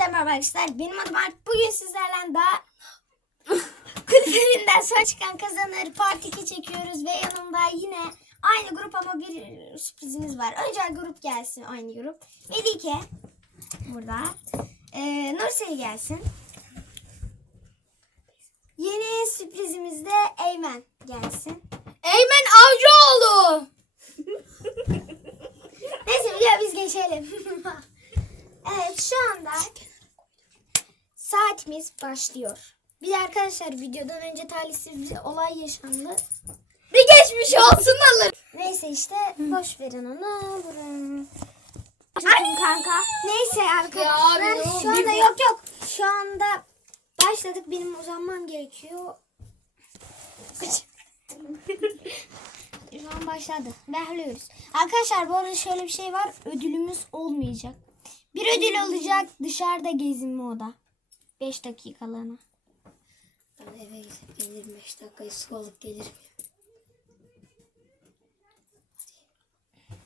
merhaba arkadaşlar. Benim adım Alp. Bugün sizlerle daha kulüplerinden son çıkan kazanır part 2 çekiyoruz ve yanımda yine aynı grup ama bir sürprizimiz var. Önce grup gelsin aynı grup. Melike burada. Ee, Nursel gelsin. Yeni sürprizimiz de Eymen gelsin. Eymen Avcıoğlu. Neyse video biz geçelim. evet şu anda saatimiz başlıyor. Bir de arkadaşlar videodan önce talihsiz bir olay yaşandı. Bir geçmiş olsun alır. Neyse işte boş verin onu. Buraya. Bakın kanka. Neyse Ya arkadaşlar abi, o şu anda yok yok. Şu anda başladık. Benim uzanmam gerekiyor. Şu an başladı. Bekliyoruz. Arkadaşlar bu arada şöyle bir şey var. Ödülümüz olmayacak. Bir ödül olacak dışarıda gezinme oda. 5 dakikalığına. Ben eve gidip gelirim 5 dakikayı su alıp gelirim.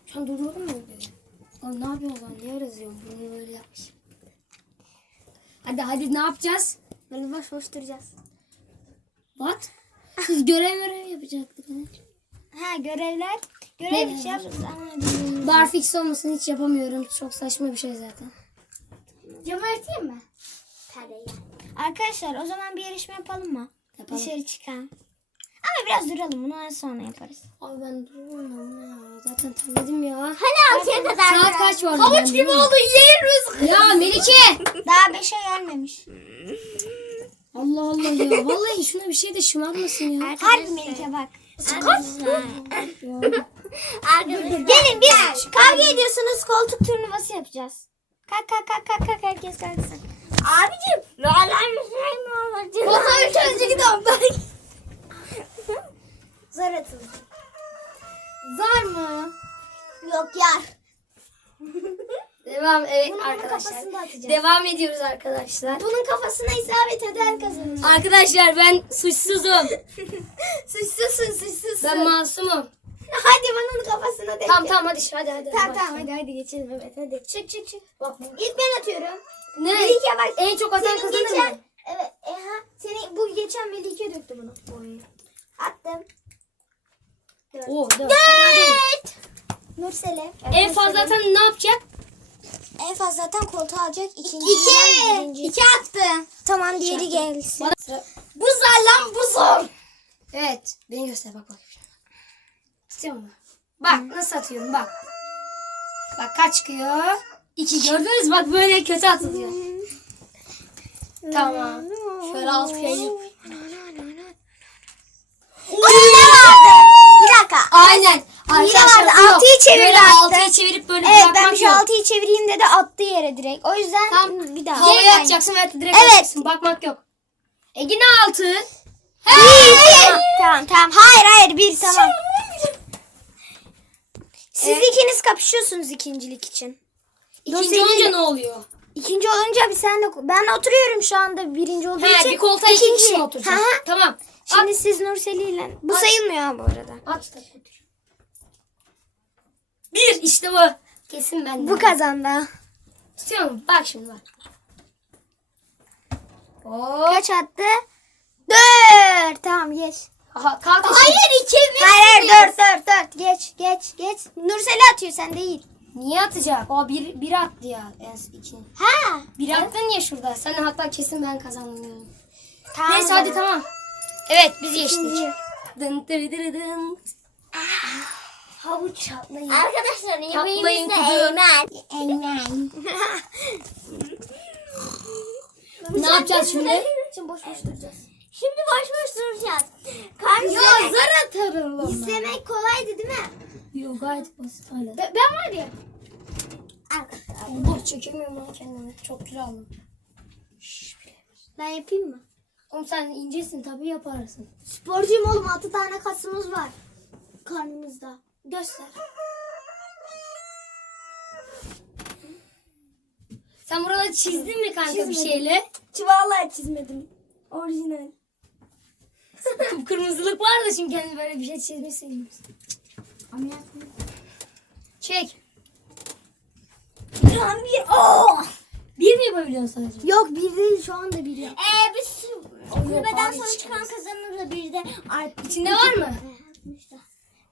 Şu an duruyorum mu? Oğlum ne yapıyorsun lan? Niye öyle yazıyorum? Bunu böyle yapmışım. Hadi hadi ne yapacağız? Böyle boş boş duracağız. What? Siz görev görev yapacaktık. Ha görevler. Görev hiç yapacağız ama ödülümüz- Bar fix olmasını hiç yapamıyorum. Çok saçma bir şey zaten. Camı örteyim mi? Arkadaşlar o zaman bir yarışma yapalım mı? Yapalım. Dışarı çıkan. Ama biraz duralım bunu sonra yaparız. Abi ben duruyorum ya. Zaten terledim ya. Hani altıya kadar? Saat kaç var? Havuç gibi oldu yer Ya Melike. Daha beşe gelmemiş. Allah Allah ya. Vallahi şuna bir şey de şımarmasın ya. Harbi Melike bak. Ya. Gelin biz kavga ediyorsunuz koltuk turnuvası yapacağız. Kalk kalk kalk kalk kalk herkes kalksın. Abicim. Koltuğa üç önce gidiyorum ben. Zar atıldı. Zar mı? Yok yar. Devam evet Bunu bunun arkadaşlar. kafasında. Devam ediyoruz arkadaşlar. Bunun kafasına isabet eder kazanır. Arkadaşlar ben suçsuzum. Suçsuzsun suçsuzsun. Ben masumum. Hadi bunun kafasına denk. Tamam tamam hadi hadi hadi. Tamam tamam hadi hadi geçelim evet hadi. Çık çık çık. Bak. İlk ben atıyorum. Ne? Melike bak. En çok atan Senin kazanır geçen. mı? Evet. Eha. Senin bu geçen Melike döktü bunu. Oy. Attım. Dört. Oo, dört. Dört. Nursel'e. En fazla atan ne yapacak? En fazla zaten koltuğu alacak. İkinci. İki. Birinci. İki attı. Tamam diğeri gelsin. Bana. Bu zar lan bu zor. Evet. Beni göster bak bak. Tutuyor mu? Bak nasıl atıyorum bak. Bak kaç çıkıyor? İki gördünüz bak böyle kötü atılıyor. Tamam. Şöyle alt kayıp. Hile vardı. Bir dakika. Aynen. Arkadaşlar vardı, yok. altıyı çevir Böyle attı. altıyı çevirip böyle Evet ben bırakmak şu yok. altıyı çevireyim dedi attı yere direkt. O yüzden Tam bir daha. Havaya atacaksın ve direkt Evet. atacaksın. Bakmak yok. E yine altı. Bir, iki. Tamam tamam. Hayır hayır bir tamam. Siz ikiniz kapışıyorsunuz ikincilik için. İkinci Dosyayı- olunca ne oluyor? İkinci olunca bir sen de ben oturuyorum şu anda birinci olduğu He için. bir koltuğa iki İkinci. kişi mi oturacak? Hı hı. Tamam. Şimdi siz Nurseli ile. Bu At. sayılmıyor ha bu arada. At. Bir işte bu. Kesin ben. Bu kazandı. ha. Tutuyor mu? Bak şimdi bak. Oo. Kaç attı? Dört. Tamam geç. Aha, kalk Hayır ikimiz. Hayır hayır dört dört dört. Geç geç geç. Nurseli atıyor sen değil. Niye atacak? O bir, bir attı ya. En iki. Ha. Bir attın ya şurada. Sen hatta kesin ben kazandım. Tamam. Neyse hadi tamam. Evet biz geçtik. Dın dırı dırı dın. Havuç çatlayın. Arkadaşlar yemeğimiz de kuzu. Eymen. Eymen. Ne yapacağız şimdi? Şimdi boş boş duracağız. Şimdi boş boş duracağız. Karşı zar atarım İzlemek kolaydı değil mi? Yok gayet basit hala. Ben, ben var ya. Allah çekemiyorum lan kendimi. Çok kilo aldım. Ben yapayım mı? Oğlum sen incesin tabii yaparsın. Sporcuyum oğlum 6 tane kasımız var. Karnımızda. Göster. Sen buraları çizdin mi kanka bir Çizmedim. şeyle? Çuvallağı çizmedim. Orijinal. Kıpkırmızılık var da şimdi kendi böyle bir şey çizmişsin. Ameliyat mı? Çek. Bir an bir. Oh! Bir mi yapabiliyorsun sadece? Yok bir değil şu anda bir yap. Ee, biz kulübeden sonra çıkan kazanır da bir de artık. İçinde var mı?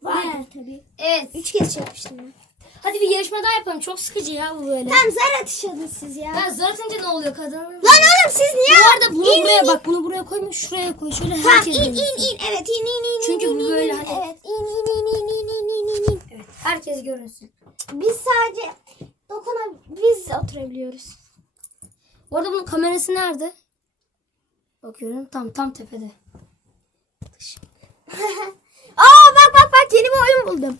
Vardır tabii. Evet. Üç kez ben. Hadi bir yarışma daha yapalım. Çok sıkıcı ya bu böyle. Tamam zar atışalım siz ya. Ben zar atınca ne oluyor kadın? Lan oğlum siz niye? Bu arada bunu İn, buraya in, bak. Bunu buraya koyma. Şuraya koy. Şöyle Tamam herkes in in görsün. in. Evet in in in. Çünkü in, bu in, böyle in, hani- Evet in in in in in in in in in. Evet. Herkes görünsün. Biz sadece dokuna biz oturabiliyoruz. Bu arada bunun kamerası nerede? Bakıyorum. Tam tam tepede. Aa bak bak bak yeni bir oyun buldum.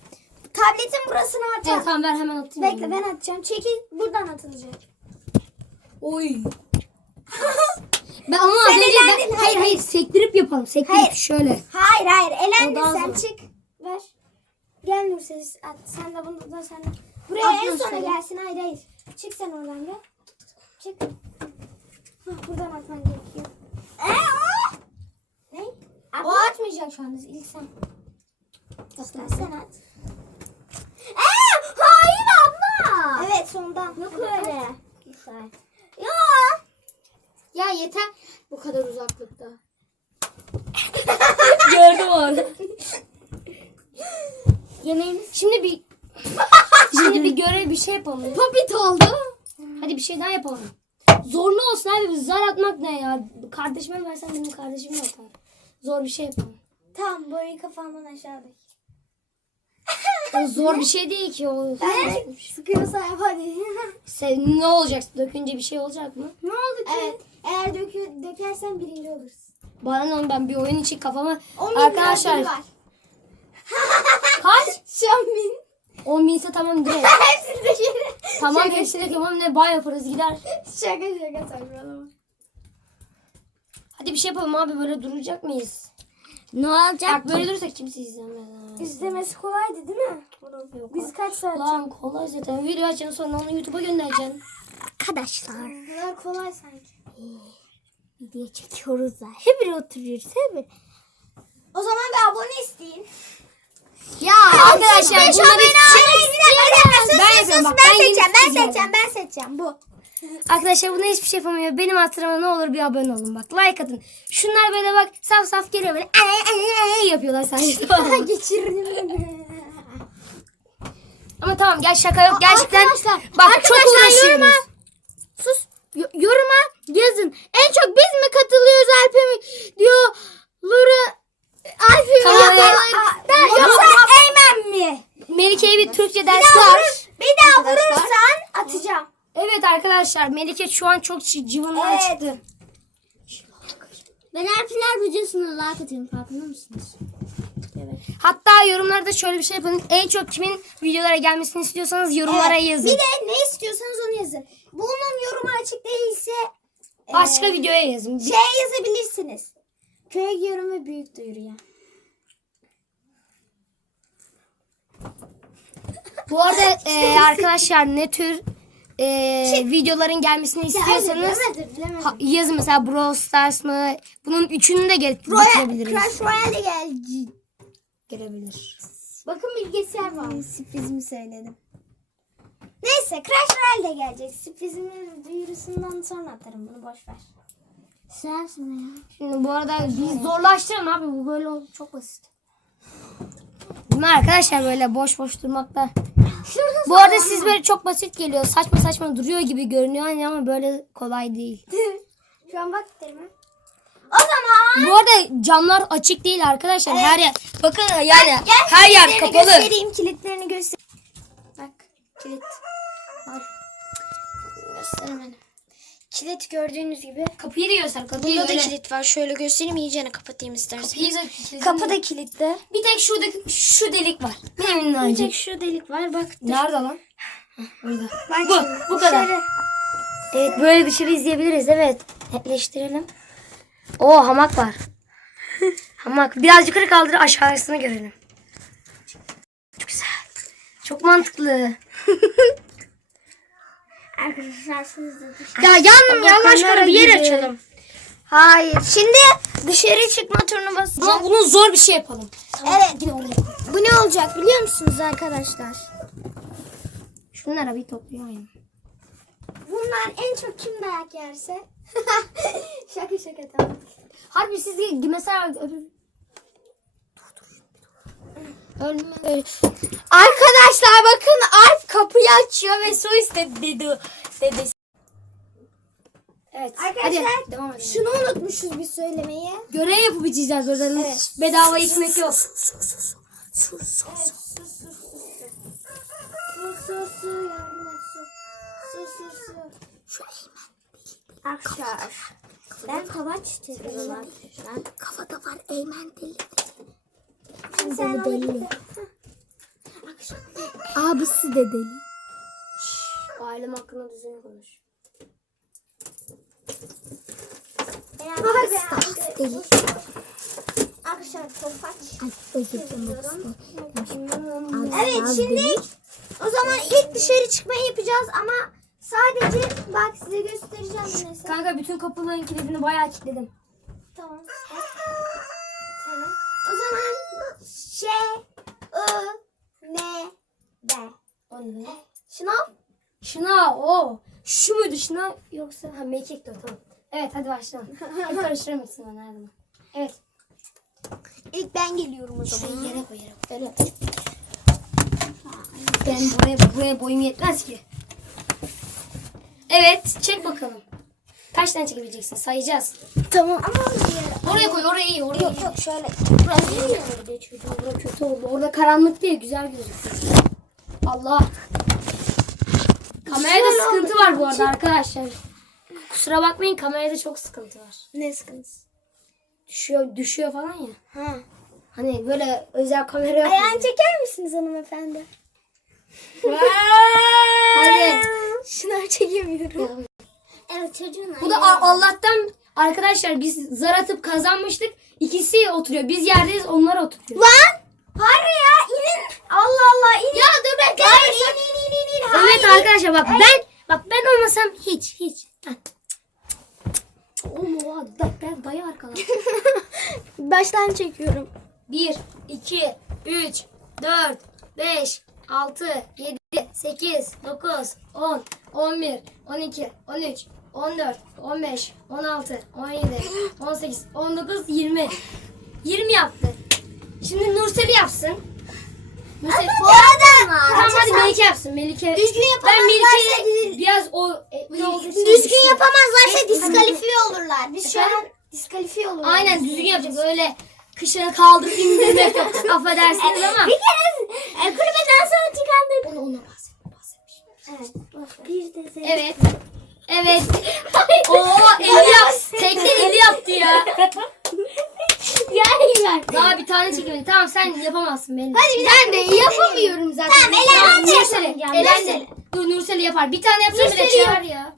Tabletin burasını Evet atacağım. tamam ben hemen atayım. Bekle ben atacağım. Çekil buradan atılacak. Oy. ben ama az önce ben, hayır, hayır hayır sektirip yapalım. Sektirip Hayır. şöyle. Hayır hayır elendin O sen zor. çık. Ver. Gel Nurses at. Sen de bunu da sen de. Buraya At en sona gelsin. Hayır hayır. Çık sen oradan gel. Çık. Hah, buradan atman gerekiyor. Ne? O atmayacak şu anda. İlk. Sen, sen at. Ee, hayır abla. Evet sondan. Yok öyle. Güzel. Ya. Ya yeter. Bu kadar uzaklıkta. Gördüm orada. Yemeğimiz. Şimdi bir Şimdi bir görev bir şey yapalım. Popit oldu. Hadi bir şey daha yapalım. Zorlu olsun abi. Zar atmak ne ya? Kardeşime versen benim kardeşim de atar. Zor bir şey yapalım. Tamam boyu kafamdan aşağıdaki. O zor bir şey değil ki o. Sıkıyorsa yap hadi. Sen ne olacak? Dökünce bir şey olacak mı? ne oldu ki? Evet. Eğer dökü, dökersen birinci olursun. Bana ne oğlum, ben bir oyun için kafama 10 bin arkadaşlar lira var. kaç? Şu bin. 10 binse tamam direkt. Hepsini de yere. tamam hepsini de yapalım ne bay yaparız gider. Şaka şaka saçmalama. Hadi bir şey yapalım abi böyle duracak mıyız? Ne olacak? Bak böyle durursak kimse izlemez. İzlemesi kolaydı değil mi? Yok. Biz kaç saat Lan kolay zaten. Video açacaksın sonra onu YouTube'a göndereceksin. Arkadaşlar. Kadar kolay sanki. Video çekiyoruz da. Hep oturuyoruz. Hep O zaman bir abone isteyin. Ya arkadaşlar bunları Bir bir Ben seçeceğim ben seçeceğim ben seçeceğim bu. Arkadaşlar buna hiçbir şey yapamıyor. Benim hatırıma ne olur bir abone olun bak. Like atın. Şunlar böyle bak saf saf geliyor böyle. Ay, ay, ay yapıyorlar sadece. Geçirdim. Ama tamam gel şaka yok. Gerçekten arkadaşlar, bak çok arkadaşlar, uğraşıyoruz. yoruma- Sus. Yoruma yazın. En çok biz mi katılıyoruz Alp'e mi diyor. Lura Alp'e mi. Ben yoksa Eymen mi? Melike'ye bir Türkçe dersi var. bir daha vurursan atacağım. Evet arkadaşlar Melike şu an çok cıvından Evet. çıktı. Ben Erpiner videosuna like atıyorum farkında mısınız? Hatta yorumlarda şöyle bir şey yapın. En çok kimin videolara gelmesini istiyorsanız yorumlara Evet. yazın. Bir de ne istiyorsanız onu yazın. Bunun yorumu açık değilse Başka e, videoya yazın. Şey yazabilirsiniz. Köye gidiyorum ve büyük duyuruya. Bu arada e, arkadaşlar ne tür e, videoların gelmesini istiyorsanız Bilemedim, bilemedim. ha- yazın mesela Brawl Stars mı? Bunun üçünü de get- Royal, getirebiliriz. Crash Royale geldi. Gelebilir. Bakın bilgisayar var. Sürprizimi söyledim. Neyse Crash Royale de gelecek. Sürprizimin duyurusundan sonra atarım bunu boş ver. Sensin ya. Şimdi bu arada biz zorlaştırın abi bu böyle çok basit. Bunlar arkadaşlar böyle boş boş durmakta. Bu arada siz böyle çok basit geliyor. Saçma saçma duruyor gibi görünüyor hani ama böyle kolay değil. Şu an bak derim. O zaman Bu arada camlar açık değil arkadaşlar. Her yer bakın yani her yer kapalı. göstereyim kilitlerini göster. Bak kilit. Var. Gösteremedim. Kilit gördüğünüz gibi. Kapıyı da göster. Kapıyı Bunda da öyle. kilit var. Şöyle göstereyim iyicene kapatayım Kapıyı isterseniz. da kilitli. Kapı da kilitli. Bir tek şuradaki şu delik var. Ne Bir minnacık. tek şu delik var bak. Nerede lan? Burada. Bak Bu, şimdi bu kadar. dışarı. Evet böyle dışarı izleyebiliriz evet. Netleştirelim. Oo hamak var. hamak. Biraz yukarı kaldır aşağısını görelim. Çok güzel. Çok mantıklı. Arkadaşlar siz de ya yandım ya aşkına kamera bir yer açalım. Hayır. Şimdi dışarı çıkma turunu basacağım. Ama bunu zor bir şey yapalım. Evet. Oraya koy. Bu ne olacak biliyor musunuz arkadaşlar? Şunları bir toplayayım. bunlar en çok kim dayak yerse. şaka şaka tamam. Harbi siz mesela öbür... Ölme. Arkadaşlar bakın Alp kapıyı açıyor ve su istedi dedi. dedi. Evet. Arkadaşlar Hadi devam edelim. şunu unutmuşuz biz söylemeyi. Görev yapıp içeceğiz orada. Bedava ekmek yok. Evet, su su su. Su su su yardım et su. Su su su. Şu Arkadaşlar. Ben kavaç istedim. Ben Kafada var Eymen deli. sen deli. Abisi de deli. Ailem hakkında düzgün konuş. Arkadaşlar. Deli. Arkadaşlar topaç. Evet şimdi o zaman ilk dışarı çıkmayı yapacağız ama sadece bak size göstereceğim mesela. Kanka bütün kapıların kilidini bayağı kilitledim. Tamam. Tamam. O zaman şey ı ne de. O ne? Şınav. Şınav o. Şu muydu şınav yoksa ha mekik de tamam. Evet hadi başlayalım. Hadi karıştırır mısın bana her zaman? Evet. İlk ben geliyorum o zaman. Şurayı yere koy yere koy. Öyle. Ben buraya, buraya boyum yetmez ki. Evet çek bakalım. Kaç tane çekebileceksin sayacağız. Tamam ama oraya. Oraya koy oraya iyi oraya Yok iyi. yok şöyle. Burası iyi orada çocuğum bura kötü oldu. Orada karanlık değil güzel gözüküyor. Allah. Kamerada Şöyle sıkıntı var bu arada arkadaşlar. Kusura bakmayın kamerada çok sıkıntı var. Ne sıkıntısı? Düşüyor düşüyor falan ya. Ha. Hani böyle özel kamera yok. Ayağını çeker misiniz hanımefendi? Hadi. Şınav çekemiyorum. Evet çocuğun Bu da A- Allah'tan arkadaşlar biz zar atıp kazanmıştık. İkisi oturuyor. Biz yerdeyiz onlar oturuyor. Lan! Hayır ya inin. Allah Allah inin. Ya dur bekle. Hayır in in in in. in. Evet arkadaşlar bak ben bak ben olmasam hiç hiç. Heh. Oğlum oha da, ben dayı arkadan. Baştan çekiyorum. 1, 2, 3, 4, 5, 6, 7, 8, 9, 10, 11, 12, 13, 14, 15, 16, 17, 18, 19, 20. 20 yaptı. Şimdi Nurseli yapsın. Nurseli. Bu arada Tamam hadi Melike yapsın. Melike. Düzgün Ben yapamazlarsa biraz o e, ne olduğu için düzgün düşünüyorum. yapamazlarsa diskalifiye olurlar. Biz şu Efendim? an diskalifiye olurlar. Aynen düzgün yapacağız. Öyle kışını kaldırıp indirmek yok. Affedersiniz ama. Bir kere e, kulübeden sonra çıkandır. Onu ona bahset. bahsetmiş. Evet. Bir de. Evet. Evet. Oo eli yap. Tekte eli yaptı ya. Gel Daha bir tane çekemedi. Tamam sen yapamazsın benim. Hadi bir Ben de yapamıyorum zaten. Tamam Elen de yapamayacağım. Elen de. Dur Nurseli yapar. Bir tane yapsa bile çıkar ya.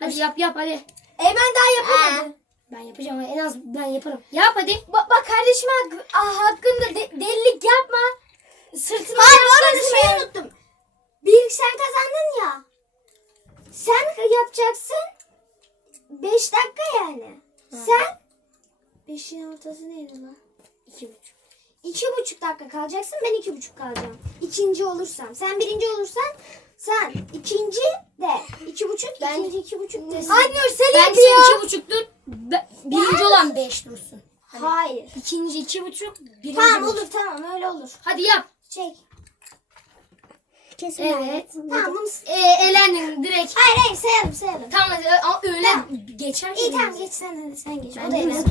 Hadi yap yap hadi. Eymen daha yapamadı. Ben yapacağım. En az ben yaparım. Yap hadi. Bak, bak kardeşim hak- ah, hakkında de- delilik yapma. Sırtına Hayır bu arada şeyi unuttum. Bir sen kazandın ya. Sen yapacaksın. Beş dakika yani. Sen. Beşin ortası neydi lan? İki buçuk. İki buçuk dakika kalacaksın. Ben iki buçuk kalacağım. İkinci olursam. Sen birinci olursan sen ikinci de iki buçuk. Ben- ikinci iki buçuk de. Ay Nursel Ben sen iki buçuktur. Be- Birinci olan beş dursun. Hayır. İkinci iki buçuk. Birinci Tamam beş. olur tamam öyle olur. Hadi yap. Çek. Kesin Evet. Tamam bunu Ee, elendin direkt. Hayır hayır sayalım sayalım. Tamam hadi ama öyle Tamam. geçer. İyi tamam geç sen hadi sen geç. Ben o da de.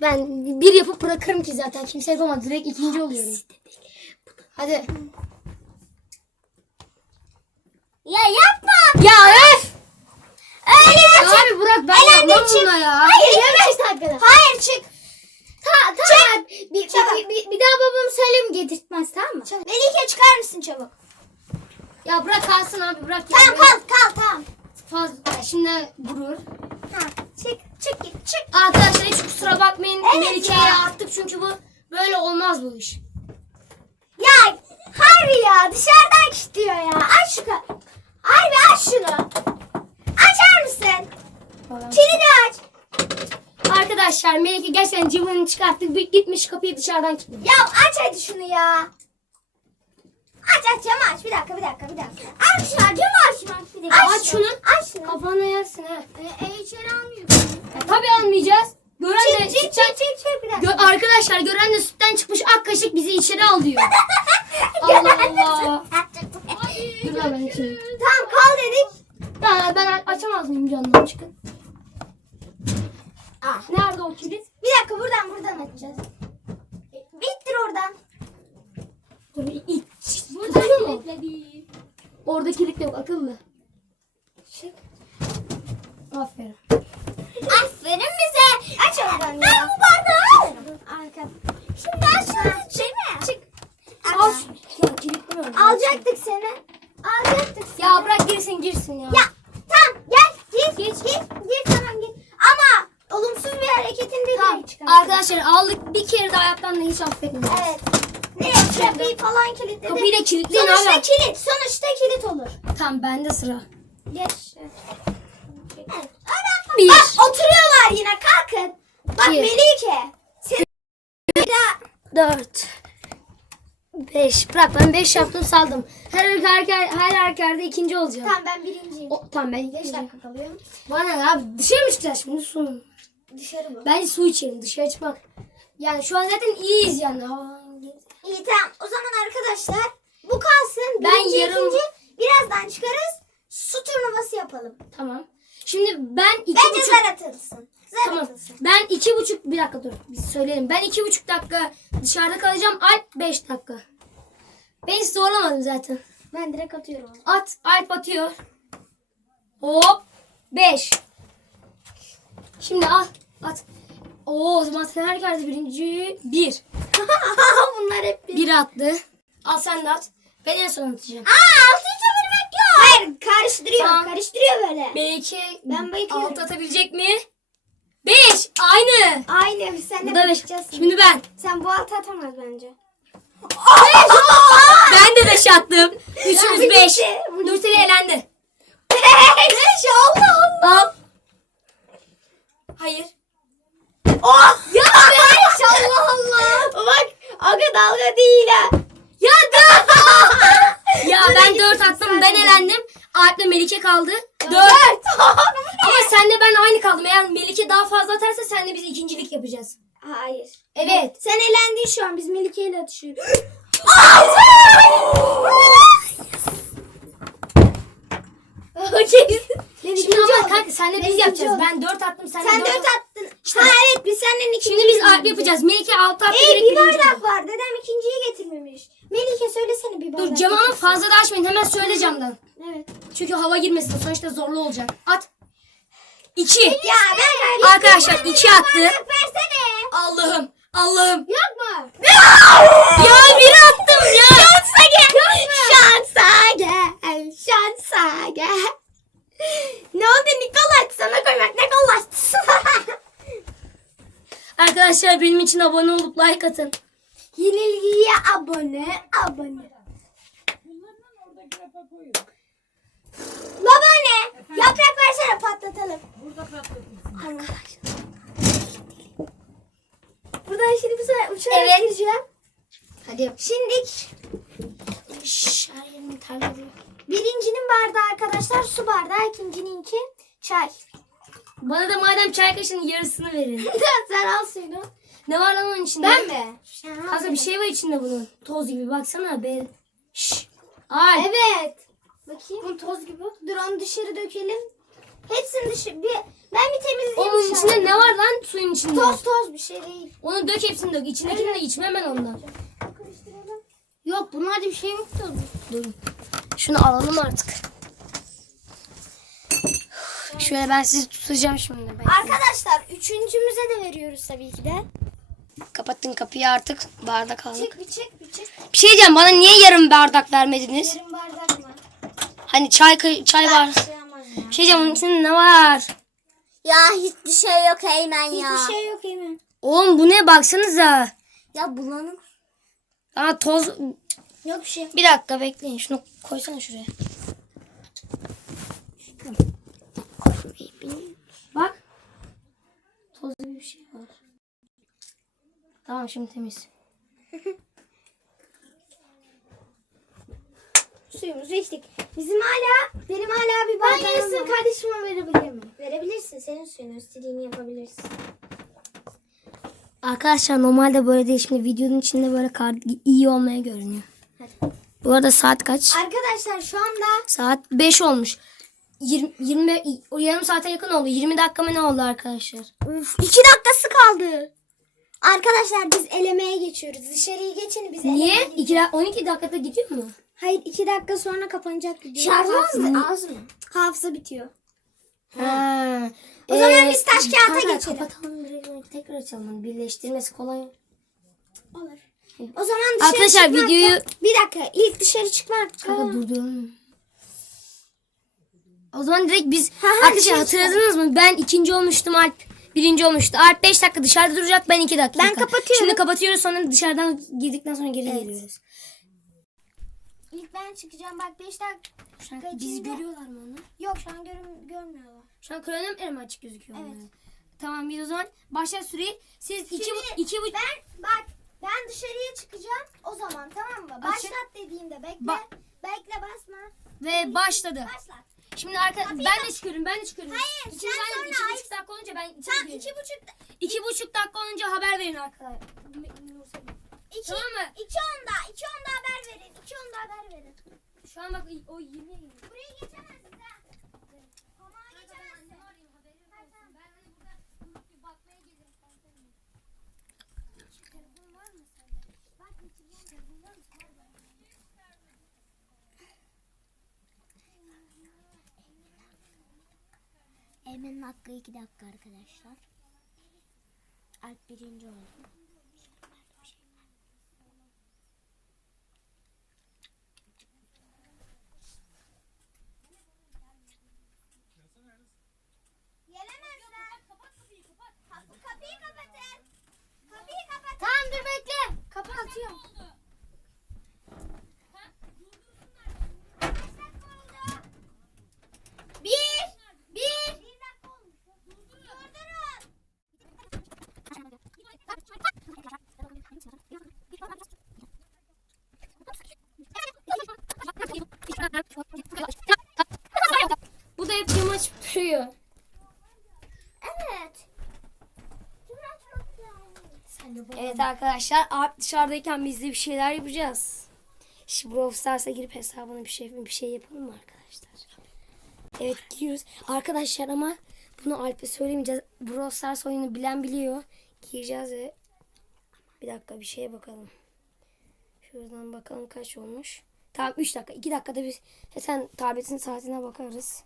Ben bir yapıp bırakırım ki zaten kimse yapamaz. Direkt ikinci oluyorum. Hadi. Ya yapma. Ya öf! Öyle Ya abi bırak ben Elende yapmam çık. buna ya. Hayır yemez dakikada. Hayır çık. Ta tamam. Bir, bir, Çabuk. bir, bir, bir daha babam söyleyeyim getirtmez tamam mı? Melike çıkar mısın çabuk? Ya bırak kalsın abi bırak. ya. Tamam kal kal tamam. Fazla. Şimdi vurur. Ha, çık çık git çık. Arkadaşlar hiç kusura bakmayın. Evet Melike'ye ya. attık çünkü bu böyle olmaz bu iş. Ya harbi ya dışarıdan kilitliyor ya. Aç şu ka- Harbi aç şunu. Açar mısın? Kilidi aç. Arkadaşlar Melike gerçekten cıvını çıkarttık. Bir Gitmiş kapıyı dışarıdan kilitlemiş. Ya aç hadi şunu ya. Aç aç aç camı aç. Bir dakika bir dakika bir dakika. Aç ya camı açmak bir dakika. Aç şunu. Aç şunu. Kafana yersin ha. E, e, içeri almıyor. E, tabii almayacağız. Gören de Çık çık çık çık bir dakika. Gö- arkadaşlar gören de sütten çıkmış ak kaşık bizi içeri al diyor. Allah Allah. Dur lan ben içeri. Tamam kal dedik. Ya ben açamaz mıyım candan çıkın? Ah. Nerede o kilit? Bir dakika buradan buradan açacağız. Bittir oradan. Dur ilk. Burada mu? Orada kilit yok akıllı. Çık. Aferin. Aferin bize. Aç oradan ya. Ben bu bardağı. Arka. Şimdi aç şunu. Çık. Çık. Al. Ya kilitlemiyorum. Alacaktık seni. Alacaktık seni. Ya bırak girsin girsin ya. Ya tamam gel. Gir. Gir. Gir. Gir tamam gir. Ama olumsuz bir hareketinde Tamam. çıkar. Arkadaşlar aldık bir kere de ayaktan da hiç affetmiyoruz. Evet. Nereye kapıyı falan kilitledi. Kapıyı da kilitleyin Sonuçta kilit. Sonuçta kilit olur. Tamam bende sıra. Geç. Evet. Bir. Bak oturuyorlar yine kalkın. Bak İki. Melike. Sen Dört. Beş. Bırak ben beş yaptım saldım. Her halükarda, her halükarda ikinci olacağım. Tamam ben birinciyim. O, tamam ben 5 ikinciyim. dakika kalıyorum. Bana ne abi dışarı mı çıkacağız şimdi su? Dışarı mı? Bence su içelim dışarı çıkmak. Yani şu an zaten iyiyiz yani. Hava- İyi tamam. O zaman arkadaşlar bu kalsın. Ben Birinci, yarım- ikinci birazdan çıkarız. Su turnuvası yapalım. Tamam. Şimdi ben iki Bence buçuk... zar atılsın. Zar Tamam. atılsın. Ben iki buçuk... Bir dakika dur. Biz söyleyelim. Ben iki buçuk dakika dışarıda kalacağım. Alp beş dakika. Ben hiç zorlamadım zaten. Ben direkt atıyorum. At. Alp atıyor. Hop. Beş. Şimdi al. At. Oo, o zaman sen herkese birinci. Bir. Bunlar hep bir. Bir attı. Al sen de at. Ben en son atacağım. Aa altı çevirmek yok. Hayır karıştırıyor. Tamam. Karıştırıyor böyle. Belki Ben bakıyorum. alt atabilecek mi? Beş. Aynı. Aynen biz Bu seninle da beş. Şimdi ben. Sen bu altı atamaz bence. Ben de beş attım. Üçümüz Ya, beş. Nurseli elendi. Beş Allah Allah. Al. Hayır. Oh. Ya beş Allah Allah. Bak aga dalga değil ha. Ya dört. ya ben dört attım. Ben elendim. Alp'le Melike kaldı. Dört. Ama senle ben aynı kaldım. Eğer Melike daha fazla atarsa senle biz ikincilik yapacağız. Hayır. Evet. Sen elendin şu an. Biz Melike ile atışıyoruz. Şimdi ama kanka senle biz yapacağız. Ben dört attım. Sen dört dört attın. Attın. Ha evet biz senden ikinci. Şimdi biz Alp yapacağız. Melike altı attı. Ee bir bardak var. Dedem ikinciyi getirmemiş. Melike söylesene bir bardak. Dur camı ama fazla da açmayın. Hemen söyle camdan. Evet. Çünkü hava girmesin. Sonuçta zorlu olacak. At. İki. Ya ben kaybettim. Arkadaşlar iki attı. bardak versene. Allah'ım. Allah'ım. Yapma. Ya bir attım ya. Şansa gel. Şansa gel. Şansa gel. Ne oldu Nikolay? Sana koymak Nikolay. Arkadaşlar benim için abone olup like atın. Yenilgiye abone. Abone. Babaanne. Yaprak versene patlatalım. Burada patlatalım. Buradan şimdi bir sefer uçarak Evet. gireceğim. Hadi yap. Şimdi Şşş, her yerimi terledi. birincinin bardağı arkadaşlar su bardağı. ikincininki çay. Bana da madem çay kaşığının yarısını verin. Sen al suyunu. ne var lan onun içinde? Ben mi? Kanka bir şey var içinde bunun. Toz gibi baksana be. Şşş. Ay. Evet. Bakayım. toz gibi. Dur onu dışarı dökelim. Hepsini dışarı. Bir, ben bir temizleyeyim. Onun dışarı. içinde ne var lan suyun içinde? Toz toz bir şey değil. Onu dök hepsini dök. İçindekini de içme hemen ondan. Karıştıralım. Yok bunlarda bir şey yoktu. Dur. Şunu alalım artık. Şöyle ben sizi tutacağım şimdi. Ben. Arkadaşlar üçüncümüze de veriyoruz tabii ki de. Kapattın kapıyı artık. Bardak aldık. Çık bir çık bir çık. Bir şey diyeceğim. Bana niye yarım bardak vermediniz? Yarım bardak mı? Hani çay çay var. Bir şey ya. Bir şey diyeceğim onun içinde ne var? Ya hiçbir şey yok Eymen ya. Hiçbir şey yok Eymen. Oğlum bu ne baksanıza. Ya bulanık. Aa toz. Yok bir şey. Bir dakika bekleyin. Şunu koysana şuraya. Bak. Toz gibi bir şey var. Tamam şimdi temiz. suyumuzu içtik. Bizim hala benim hala bir Ben bardağım yarısını var. kardeşime verebilir miyim? Verebilirsin. Senin suyunu istediğini yapabilirsin. Arkadaşlar normalde böyle değil. Şimdi videonun içinde böyle kar iyi olmaya görünüyor. Bu arada saat kaç? Arkadaşlar şu anda Saat 5 olmuş. 20, 20 o yarım saate yakın oldu. 20 dakika mı ne oldu arkadaşlar? Uf, iki dakikası kaldı. Arkadaşlar biz elemeye geçiyoruz. Dışarıyı geçin biz Niye? elemeye 2 12 dakikada gidiyor mu? Hayır iki dakika sonra kapanacak video. Şarj mı? Az mı? Hafıza bitiyor. Ha. O zaman biz taş kağıta kanka, geçelim. Kapatalım direkt tekrar açalım. Birleştirmesi kolay. Olur. O zaman dışarı Arkadaşlar, çıkmak videoyu- Bir dakika ilk dışarı çıkmak. Kanka durduralım. O zaman direkt biz ha, arkadaşlar şey hatırladınız mı? Ben ikinci olmuştum Alp. Birinci olmuştu. Alp 5 dakika dışarıda duracak ben 2 dakika. Ben kapatıyorum. Şimdi kapatıyoruz sonra dışarıdan girdikten sonra geri geliyoruz. İlk ben çıkacağım bak 5 dakika. Şu an bizi içinde- görüyorlar mı onu? Yok şu an görüm, görmüyorlar. Şu an kronometre mi açık gözüküyor Evet. onların? Tamam biz o zaman başla süreyi. Siz iki, Şimdi bu, iki bu... Ben bak ben dışarıya çıkacağım o zaman tamam mı? Başlat dediğimde bekle. Ba- bekle basma. Ve başladı. Başlat. Şimdi arka ben de çıkıyorum ben de çıkıyorum. Hayır, İki, sen ben sonra iki buçuk dakika olunca ben içeri Tam giriyorum. iki buçuk İki buçuk dakika olunca haber verin arkadaşlar. iki, Tamam mı? iki onda iki onda haber verin. iki onda haber verin. Şu an bak o 20'ye geliyor. Burayı geçemezsiniz ha. Geçemezsiniz. Eymen'in hakkı 2 dakika arkadaşlar. Alp birinci oldu. Gelemezler. Kapıyı kapat. Kapıyı kapatın. Kapıyı kapatın. Tamam dur bekle. Kapatıyorum. Bir. Bir. Bir dakika olmuş. Durdurun. Bu da hep cam açıp duruyor. Evet. Evet arkadaşlar Alp dışarıdayken biz de bir şeyler yapacağız. Şimdi Brawl Stars'a girip hesabına bir şey bir şey yapalım mı arkadaşlar? Evet giriyoruz. Arkadaşlar ama bunu Alp'e söylemeyeceğiz. Brawl Stars oyunu bilen biliyor. Gireceğiz ve bir dakika bir şeye bakalım. Şuradan bakalım kaç olmuş. Tamam 3 dakika. 2 dakikada biz sen tabletin saatine bakarız.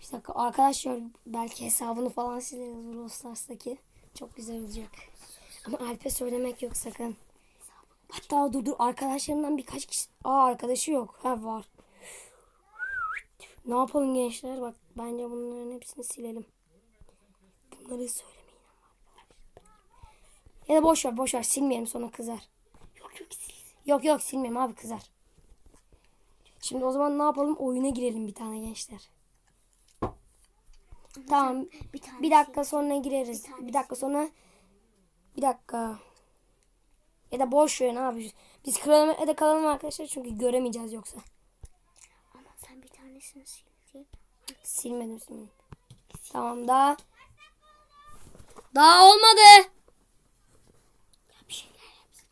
Bir dakika arkadaşlar belki hesabını falan sileriz Brawl Stars'taki. Çok güzel olacak. Ama Alp'e söylemek yok sakın. Hatta dur dur arkadaşlarından birkaç kişi... Aa arkadaşı yok. Ha var. Ne yapalım gençler? Bak bence bunların hepsini silelim. Bunları söylemeyin. Ya da boş ver boş ver silmeyelim sonra kızar. Yok yok sil. Yok yok silmeyeyim abi kızar. Şimdi o zaman ne yapalım? Oyuna girelim bir tane gençler. Tamam. Bir Bir dakika sonra gireriz. Bir dakika sonra bir dakika. Ya da boş verin abi. Biz kronometrede kalalım arkadaşlar çünkü göremeyeceğiz yoksa. Ama sen bir tanesini sildin. Silmedim silmedim. Tamam daha. Daha olmadı. Bir şeyler yapsın.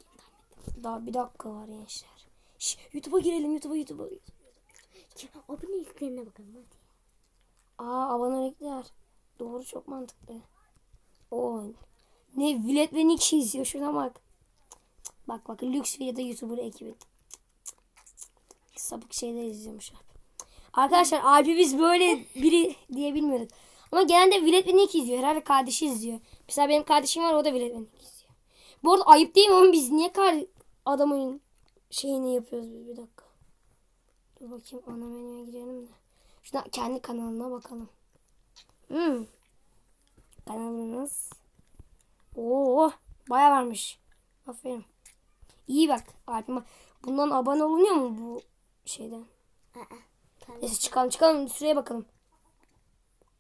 Daha bir dakika var gençler. Şş, YouTube'a girelim YouTube'a YouTube'a. Aboneliklerine bakalım hadi. Aa abonelikler. Doğru çok mantıklı. O ne Villet ve Nick izliyor şuna bak. Bak bak Lux videoda YouTuber ekibi. Sapık şeyler izliyormuşlar. Arkadaşlar Alp'i biz böyle biri diye bilmiyorduk. Ama genelde Villet ve Nick izliyor. Herhalde kardeşi izliyor. Mesela benim kardeşim var o da Villet ve Nick izliyor. Bu arada ayıp değil mi oğlum biz niye kar adamın şeyini yapıyoruz biz bir dakika. Dur bakayım ana menüye girelim de. Şuna kendi kanalına bakalım. Hmm. Kanalınız. Oo, baya varmış. Aferin. İyi bak. Bak. Bundan abone olunuyor mu bu şeyden? Neyse çıkalım çıkalım. Süreye bakalım.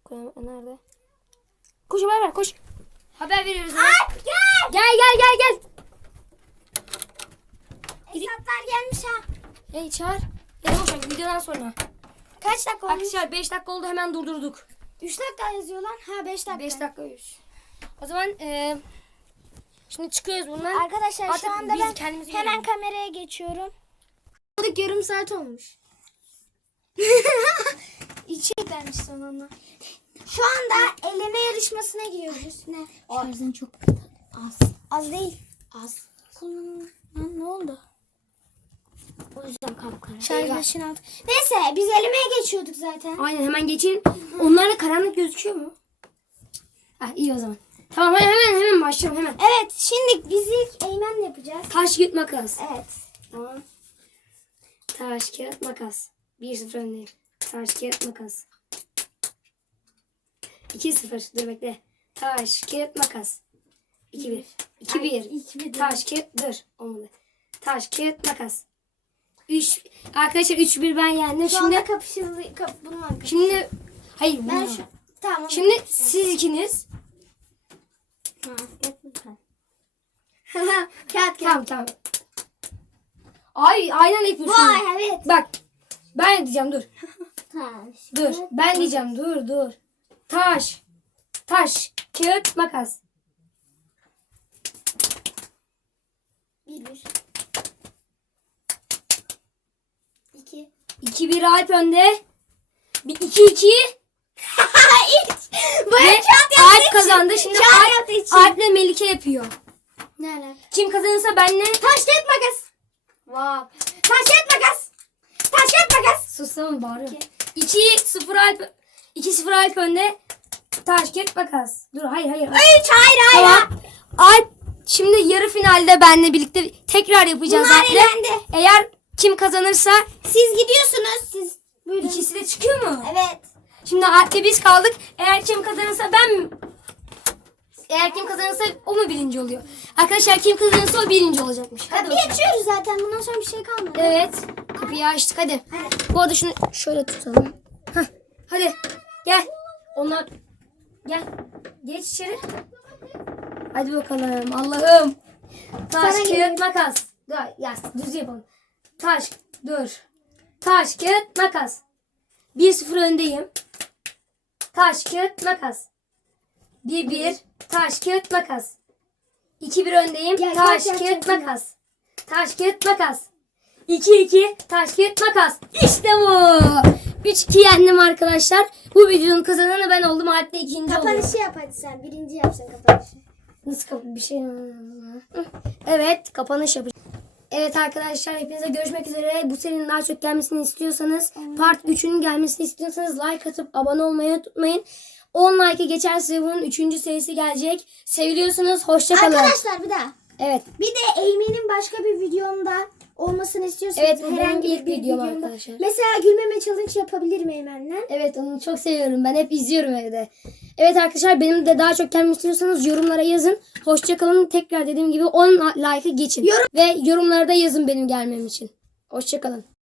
Kronometre Nerede? Koş haber ver koş. Haber veriyoruz. Alp gel. Gel gel gel gel. Hesaplar gelmiş ha. Hey çağır. Boş ver. videodan sonra. Kaç dakika olmuş? Arkadaşlar 5 dakika oldu hemen durdurduk. 3 dakika yazıyor lan. Ha 5 dakika. 5 dakika yüz. O zaman eee şimdi çıkıyoruz bundan. Arkadaşlar Artık şu anda biz ben hemen görelim. kameraya geçiyorum. Bulduk yarım saat olmuş. İçi vermiş sonunda. Şu anda eleme yarışmasına giriyoruz. Ne? Şarjın çok az. Az değil. Az. Lan ne oldu? O yüzden kapkara. Şarj aldık. Neyse biz elemeye geçiyorduk zaten. Aynen hemen geçelim. Onlar da karanlık gözüküyor mu? Ha iyi o zaman. Tamam hemen hemen, başlayalım hemen. Evet şimdi biz ilk eğmen yapacağız. Taş kağıt makas. Evet. Tamam. Taş kağıt makas. 1-0 öndeyim. Taş kağıt makas. 2-0. Dur bekle. Taş kağıt makas. 2-1. 2-1. Taş kağıt dur. Olmadı. Taş kağıt makas. 3 Arkadaşlar 3-1 ben yendim. Şu anda Şimdi kapışıldı. Kap, bununla şimdi hayır Ben bununla. şu... Tamam. Şimdi siz ikiniz. Kağıt kağıt. tamam tamam. Ay aynen yapıyorsun. Vay evet. Bak ben diyeceğim dur. Taş. Dur. Ben diyeceğim. Dur dur. Taş. Taş. Kağıt makas. Bir bir. İki. 2-1 Alp önde. Bir 2-2 Böyle ve Alp kazandı. Şimdi Alp. Alp'le Melike yapıyor. Ne alaka? Kim kazanırsa benle. Taş kağıt makas. Wow. Taş kağıt makas. Taş kağıt makas. Sussana bağırıyor. 2-0 Alp. 2-0 Alp önde. Taş kağıt makas. Dur hayır hayır. Üç hayır hayır. Tamam. Alp şimdi yarı finalde benle birlikte tekrar yapacağız Bunlar Alp'le. elendi. Eğer kim kazanırsa Siz gidiyorsunuz. Siz buyurun. ikisi de çıkıyor mu? Evet. Şimdi Alp'le biz kaldık. Eğer kim kazanırsa ben eğer kim kazanırsa o mu birinci oluyor? Arkadaşlar kim kazanırsa o birinci olacakmış. Hadi Kapıyı bakalım. açıyoruz zaten. Bundan sonra bir şey kalmadı. Evet. Kapıyı açtık hadi. Bu arada şunu şöyle tutalım. Hah. Hadi gel. Onlar gel. Geç içeri. Hadi bakalım. Allah'ım. Taş, Sana kağıt, makas. Dur, ya düz yapalım. Taş, dur. Taş, kağıt, makas. 1-0 öndeyim. Taş, kağıt, makas. 1-1. Taş, kağıt, makas. 2-1 öndeyim. Gel, Taş, gel, gel, kağıt, gel. makas. Taş, kağıt, makas. 2-2. Taş, kağıt, makas. İşte bu. 3-2 yendim arkadaşlar. Bu videonun kazananı ben oldum. De ikinci oldu. Kapanışı yap hadi sen. Birinci yapsın kapanışı. Nasıl kap bir şey Evet kapanış yapacağım. Evet arkadaşlar hepinize görüşmek üzere. Bu serinin daha çok gelmesini istiyorsanız part 3'ünün gelmesini istiyorsanız like atıp abone olmayı unutmayın. 10 like'e geçerse bunun 3. serisi gelecek. Seviliyorsunuz. Hoşçakalın. Arkadaşlar bir daha. Evet. Bir de Eymen'in başka bir videomda olmasını istiyorsanız Evet, bu benim herhangi ilk bir videom arkadaşlar. Mesela gülmeme challenge yapabilirim Eymen'le. Evet onu çok seviyorum. Ben hep izliyorum evde. Evet arkadaşlar benim de daha çok gelmek istiyorsanız yorumlara yazın. Hoşçakalın. Tekrar dediğim gibi 10 like'ı geçin. Ve yorumlara da yazın benim gelmem için. Hoşçakalın.